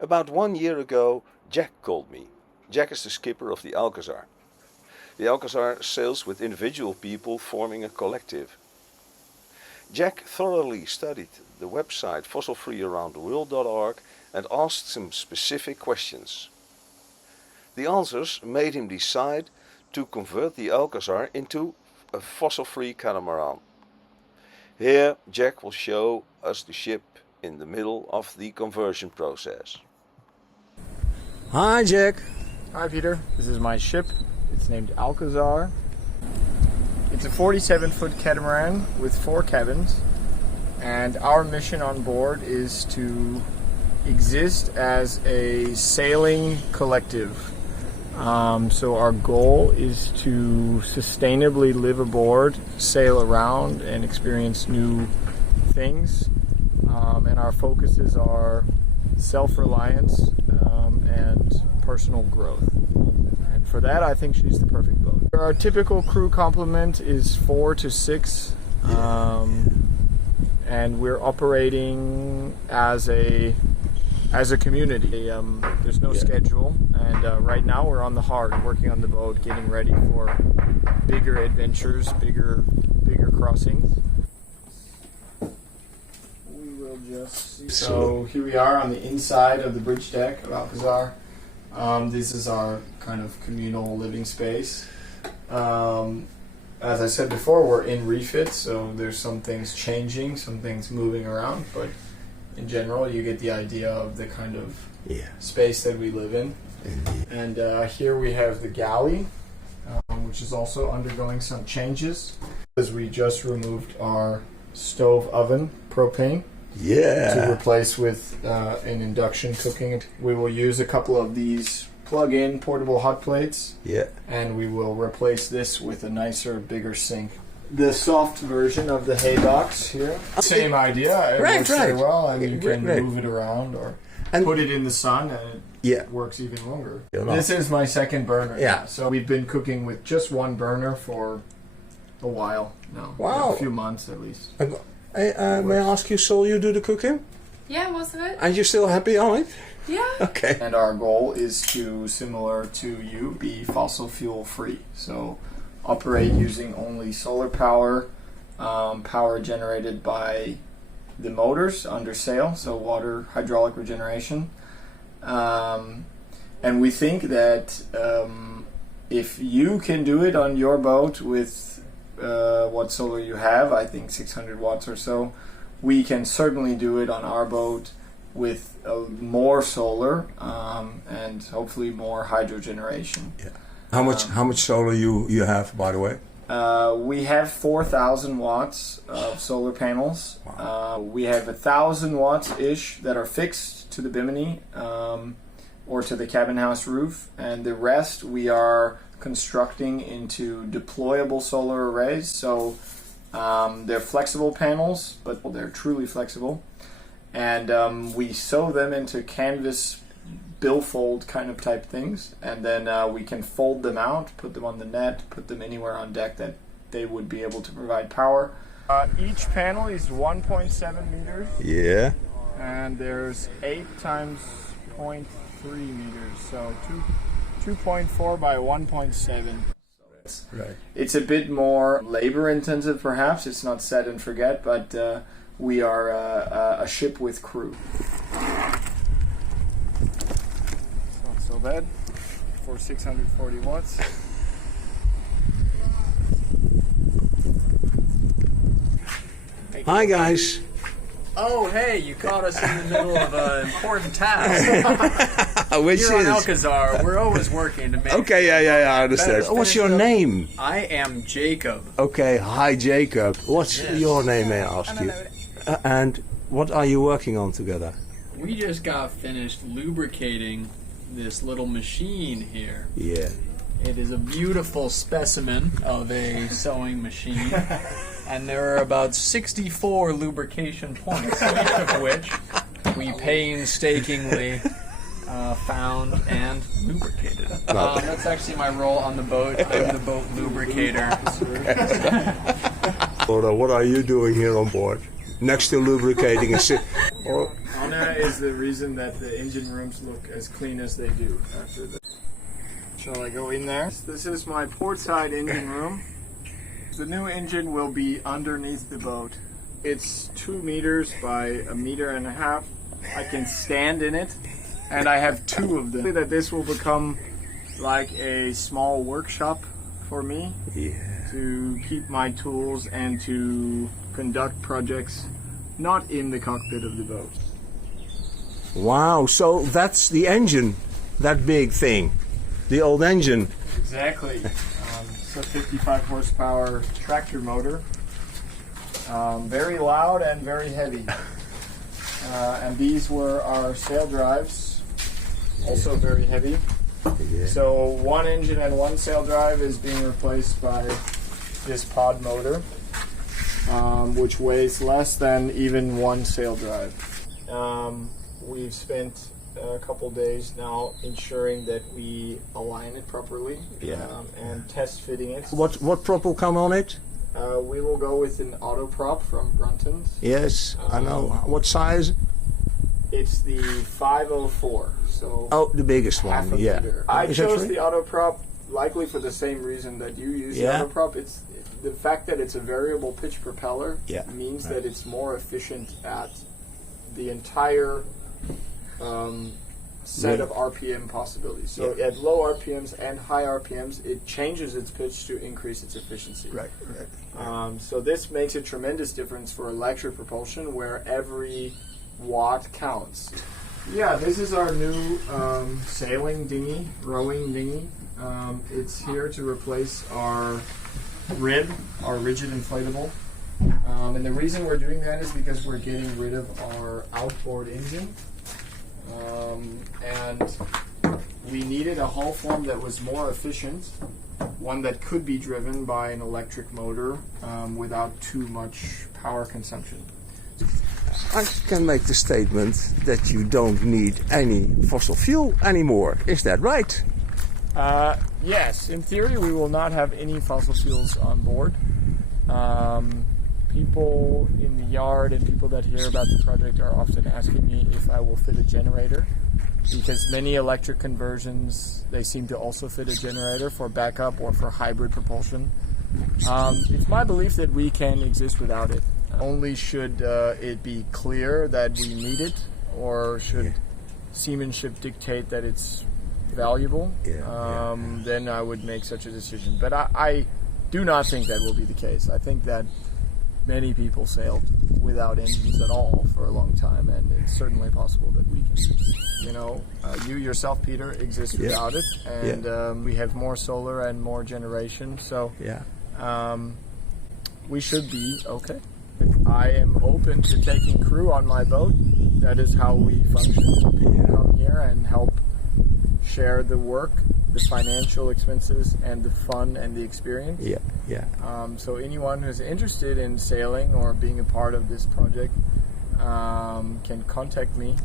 About 1 year ago, Jack called me. Jack is the skipper of the Alcazar. The Alcazar sails with individual people forming a collective. Jack thoroughly studied the website fossilfreearoundtheworld.org and asked some specific questions. The answers made him decide to convert the Alcazar into a fossil-free catamaran. Here Jack will show us the ship in the middle of the conversion process. Hi Jack. Hi Peter, this is my ship. It's named Alcazar. It's a 47-foot catamaran with 4 cabins, and our mission on board is to exist as a sailing collective. So our goal is to sustainably live aboard, sail around, and experience new things. And our focuses are self-reliance and personal growth. And for that, I think she's the perfect boat. Our typical crew complement is 4 to 6, and we're operating as a community. There's no schedule, and right now we're on the heart, working on the boat, getting ready for bigger adventures, bigger crossings. We will just see. So here we are on the inside of the bridge deck of Alcazar. This is our kind of communal living space. As I said before, we're in refit, so there's some things changing, some things moving around, but in general, you get the idea of the kind of space that we live in. And here we have the galley, which is also undergoing some changes, as we just removed our stove oven propane to replace with an induction cooking. We will use a couple of these plug-in portable hot plates, and we will replace this with a nicer, bigger sink. The soft version of the hay box here. Same idea. It works very well, and you can move it around or put it in the sun, and it works even longer. This is my second burner. So we've been cooking with just one burner for a while now. Wow. A few months at least. May I ask you, Sol, you do the cooking? Yeah, most of it. Are you still happy on it? Yeah. Okay. And our goal is to, similar to you, be fossil fuel free. So operate using only solar power, power generated by the motors under sail, so water hydraulic regeneration. And we think that if you can do it on your boat with what solar you have, I think 600 watts or so, we can certainly do it on our boat with more solar and hopefully more hydro generation. How much solar you have, by the way? We have 4,000 watts of solar panels. Wow. We have 1,000 watts-ish that are fixed to the bimini or to the cabin house roof, and the rest we are constructing into deployable solar arrays. So they're flexible panels, but they're truly flexible. And we sew them into canvas billfold kind of type things, and then we can fold them out, put them on the net, put them anywhere on deck that they would be able to provide power. Each panel is 1.7 meters. Yeah. And there's 8 times 0.3 meters, so 2.4 by 1.7. Right. It's a bit more labor intensive, perhaps. It's not set and forget, but we are a ship with crew. Not so bad for 640 watts. Hi guys. Oh, hey, you caught us in the middle of an important task. Which Here on is? Alcazar, we're always working to make... Okay, yeah, I understand. Better What's your finish up. name? I am Jacob. Okay, hi Jacob. What's Yes. your name, may I ask you? And what are you working on together? We just got finished lubricating this little machine here. Yeah. It is a beautiful specimen of a sewing machine. And there are about 64 lubrication points, each of which we painstakingly found and lubricated. That's actually my role on the boat. I'm the boat lubricator. What are you doing here on board? Next to lubricating a ship. sauna is the reason that the engine rooms look as clean as they do after the... Shall I go in there? This is my port side engine room. The new engine will be underneath the boat. It's 2 meters by 1.5 meters. I can stand in it, and I have 2 of them. That this will become like a small workshop for me to keep my tools and to conduct projects not in the cockpit of the boat. Wow, so that's the engine, that big thing, the old engine. Exactly. It's a 55 horsepower tractor motor. Very loud and very heavy. And these were our sail drives, also very heavy. So 1 engine and 1 sail drive is being replaced by this pod motor, which weighs less than even 1 sail drive. We've spent a couple days now ensuring that we align it properly and test fitting it. What prop will come on it? We will go with an auto prop from Brunton's. Yes, I know. What size? It's the 504. So the biggest one. Yeah. I chose the auto prop likely for the same reason that you use the auto prop. It's the fact that it's a variable pitch propeller means that it's more efficient at the entire set of RPM possibilities. So at low RPMs and high RPMs, it changes its pitch to increase its efficiency. Right. So this makes a tremendous difference for electric propulsion, where every watt counts. Yeah, this is our new sailing dinghy, rowing dinghy. It's here to replace our rib, our rigid inflatable. And the reason we're doing that is because we're getting rid of our outboard engine. And we needed a hull form that was more efficient, one that could be driven by an electric motor without too much power consumption. I can make the statement that you don't need any fossil fuel anymore. Is that right? Yes, in theory we will not have any fossil fuels on board. People in the yard and people that hear about the project are often asking me if I will fit a generator, because many electric conversions, they seem to also fit a generator for backup or for hybrid propulsion. It's my belief that we can exist without it. Only should it be clear that we need it, or should seamanship dictate that it's valuable, then I would make such a decision. But I do not think that will be the case. I think that many people sailed without engines at all for a long time, and it's certainly possible that we can. You yourself, Peter, exist without it, and we have more solar and more generation, so we should be okay. I am open to taking crew on my boat. That is how we function. People come here and help share the work, the financial expenses, and the fun and the experience. So anyone who's interested in sailing or being a part of this project can contact me.